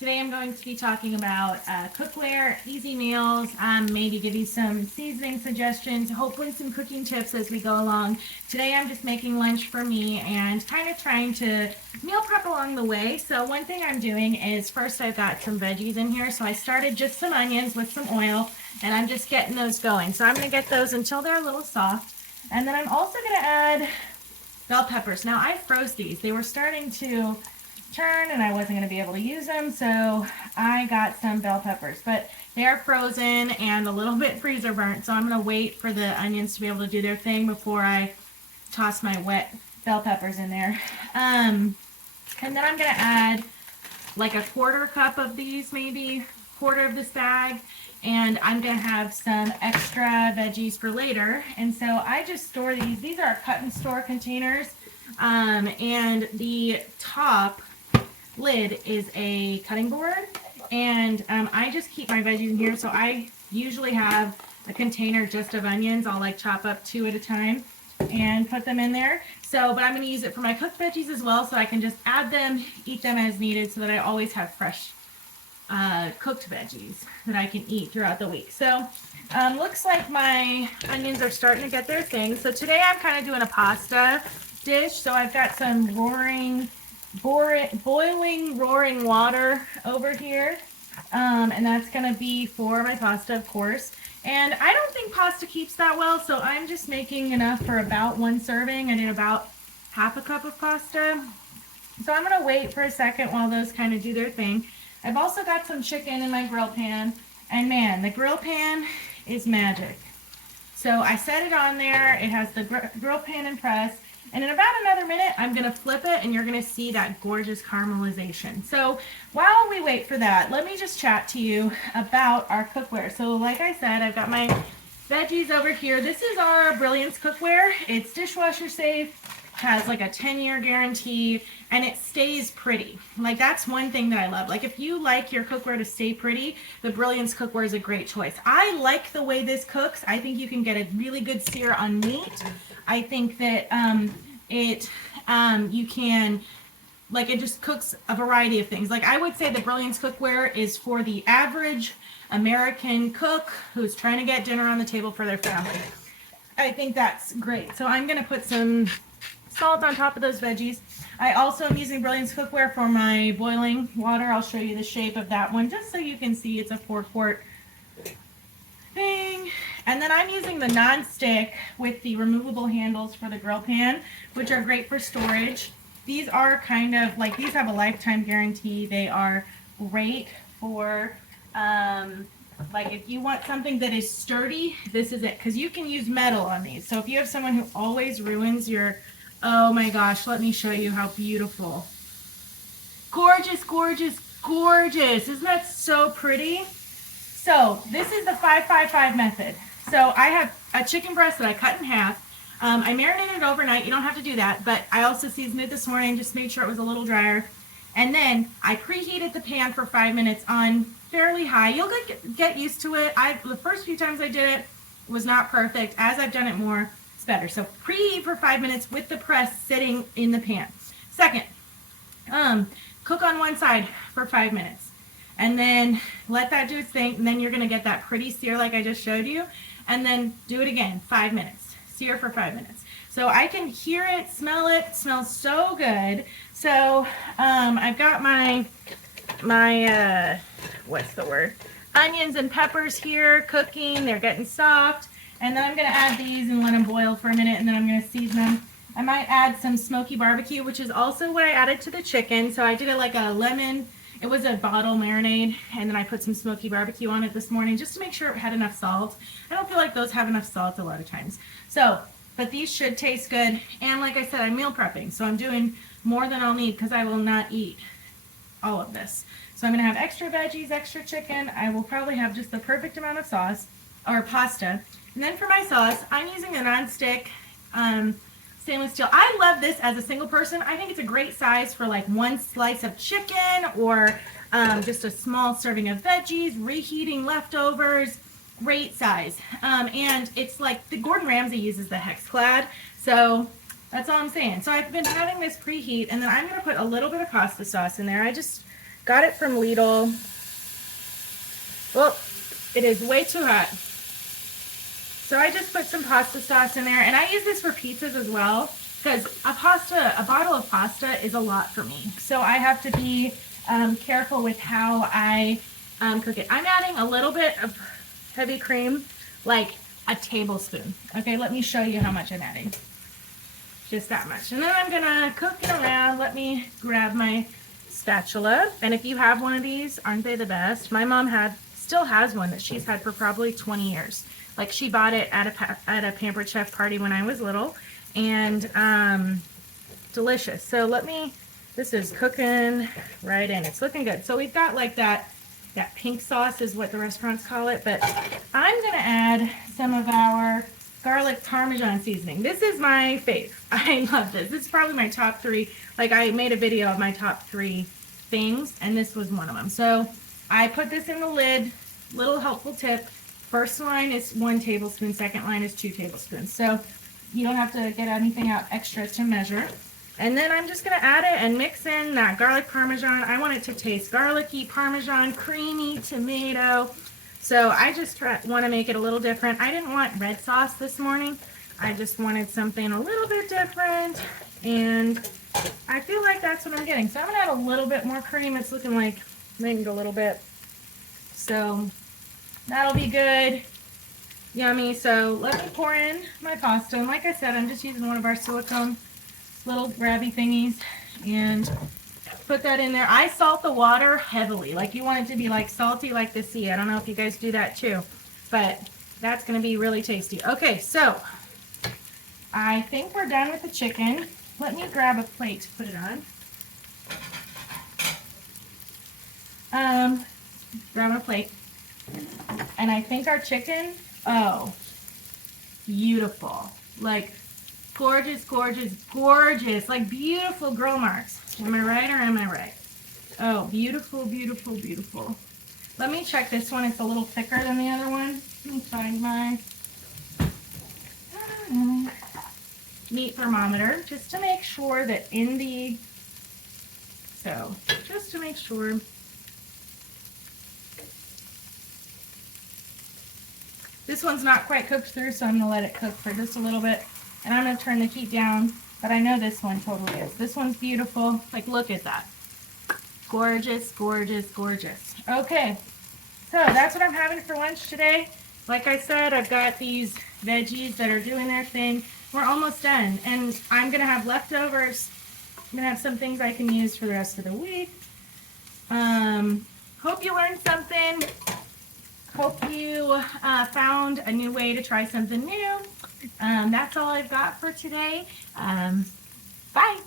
Today I'm going to be talking about cookware, easy meals, maybe give you some seasoning suggestions, hopefully some cooking tips as we go along. Today I'm just making lunch for me and kind of trying to meal prep along the way. So one thing I'm doing is first I've got some veggies in here. So I started just some onions with some oil and I'm just getting those going. So I'm going to get those until they're a little soft. And then I'm also going to add bell peppers. Now I froze these. They were starting to turn and I wasn't going to be able to use them, so I got some bell peppers, but they are frozen and a little bit freezer burnt, so I'm going to wait for the onions to be able to do their thing before I toss my wet bell peppers in there. And then I'm going to add like a quarter cup of these, maybe quarter of this bag, and I'm going to have some extra veggies for later. And so I just store these. These are cut and store containers, and the top lid is a cutting board, and I just keep my veggies in here. So I usually have a container just of onions. I'll like chop up 2 at a time and put them in there. So, but I'm going to use it for my cooked veggies as well, so I can just add them, eat them as needed, so that I always have fresh cooked veggies that I can eat throughout the week. So looks like my onions are starting to get their thing. So today I'm kind of doing a pasta dish. So I've got some boiling roaring water over here, and that's going to be for my pasta, of course. And I don't think pasta keeps that well, so I'm just making enough for about 1 serving. I did about half a cup of pasta, so I'm going to wait for a second while those kind of do their thing. I've also got some chicken in my grill pan, and man, the grill pan is magic. So I set it on there. It has the grill pan and press. And in about another minute, I'm going to flip it and you're going to see that gorgeous caramelization. So while we wait for that, let me just chat to you about our cookware. So like I said, I've got my veggies over here. This is our Brilliance cookware. It's dishwasher safe, has like a 10-year guarantee, and it stays pretty. Like that's one thing that I love. Like if you like your cookware to stay pretty, the Brilliance cookware is a great choice. I like the way this cooks. I think you can get a really good sear on meat. I think that you can, like, it just cooks a variety of things. Like I would say the Brilliance cookware is for the average American cook who's trying to get dinner on the table for their family. I think that's great. So I'm going to put some salt on top of those veggies. I also am using Brilliance cookware for my boiling water. I'll show you the shape of that one just so you can see it's a 4-quart thing. And then I'm using the non-stick with the removable handles for the grill pan, which are great for storage. These are kind of like, these have a lifetime guarantee. They are great for like if you want something that is sturdy, this is it, because you can use metal on these. So if you have someone who always ruins your, oh my gosh, let me show you how beautiful. Gorgeous, gorgeous, gorgeous. Isn't that so pretty? So this is the 5-5-5 method. So I have a chicken breast that I cut in half. I marinated it overnight. You don't have to do that, but I also seasoned it this morning, just made sure it was a little drier. And then I preheated the pan for 5 minutes on fairly high. You'll get used to it. The first few times I did it was not perfect. As I've done it more, it's better. So preheat for 5 minutes with the press sitting in the pan. Second, cook on one side for 5 minutes. And then let that do its thing. And then you're going to get that pretty sear like I just showed you. And then do it again, 5 minutes. Sear for 5 minutes. So I can hear it, smell it. It smells so good. So I've got my what's the word? Onions and peppers here cooking. They're getting soft. And then I'm going to add these and let them boil for a minute. And then I'm going to season them. I might add some smoky barbecue, which is also what I added to the chicken. So I did it like a lemon. It was a bottle marinade, and then I put some smoky barbecue on it this morning just to make sure it had enough salt. I don't feel like those have enough salt a lot of times. So, but these should taste good. And like I said, I'm meal prepping, so I'm doing more than I'll need because I will not eat all of this. So I'm going to have extra veggies, extra chicken. I will probably have just the perfect amount of sauce or pasta. And then for my sauce, I'm using a non-stick stainless steel. I love this as a single person. I think it's a great size for like 1 slice of chicken or just a small serving of veggies, reheating leftovers. Great size. And it's like the Gordon Ramsay uses the Hexclad. So That's all I'm saying. So I've been having this preheat, and then I'm going to put a little bit of pasta sauce in there. I just Got it from Lidl. Oh, it is way too hot. So I just put some pasta sauce in there, and I use this for pizzas as well, because a bottle of pasta is a lot for me. So I have to be careful with how I cook it. I'm adding a little bit of heavy cream, like a tablespoon. Okay, let me show you how much I'm adding. Just that much. And then I'm gonna cook it around. Let me grab my spatula. And if you have one of these, aren't they the best? My mom still has one that she's had for probably 20 years. Like, she bought it at a Pampered Chef party when I was little, and delicious. So this is cooking right in. It's looking good. So we've got like that pink sauce is what the restaurants call it, but I'm gonna add some of our garlic Parmesan seasoning. This is my fave. I love this. This is probably my top 3. Like, I made a video of my top 3 things, and this was one of them. So I put this in the lid. Little helpful tip. First line is 1 tablespoon. Second line is 2 tablespoons. So you don't have to get anything out extra to measure. And then I'm just going to add it and mix in that garlic Parmesan. I want it to taste garlicky, Parmesan, creamy, tomato. So I just want to make it a little different. I didn't want red sauce this morning. I just wanted something a little bit different. And I feel like that's what I'm getting. So I'm going to add a little bit more cream. It's looking like maybe a little bit. So that'll be good. Yummy. So let me pour in my pasta. And like I said, I'm just using one of our silicone little grabby thingies and put that in there. I salt the water heavily. Like, you want it to be like salty like the sea. I don't know if you guys do that too, but that's going to be really tasty. Okay, so I think we're done with the chicken. Let me grab a plate to put it on. Grab a plate. And I think our chicken, oh, beautiful. Like, gorgeous, gorgeous, gorgeous. Like, beautiful girl marks. Am I right or am I right? Oh, beautiful, beautiful, beautiful. Let me check this one. It's a little thicker than the other one. Let me find my meat thermometer just to make sure that just to make sure. This one's not quite cooked through, so I'm going to let it cook for just a little bit. And I'm going to turn the heat down, but I know this one totally is. This one's beautiful. Like, look at that. Gorgeous, gorgeous, gorgeous. Okay, so that's what I'm having for lunch today. Like I said, I've got these veggies that are doing their thing. We're almost done, and I'm going to have leftovers. I'm going to have some things I can use for the rest of the week. Hope you learned something. Hope you found a new way to try something new. That's all I've got for today. Bye.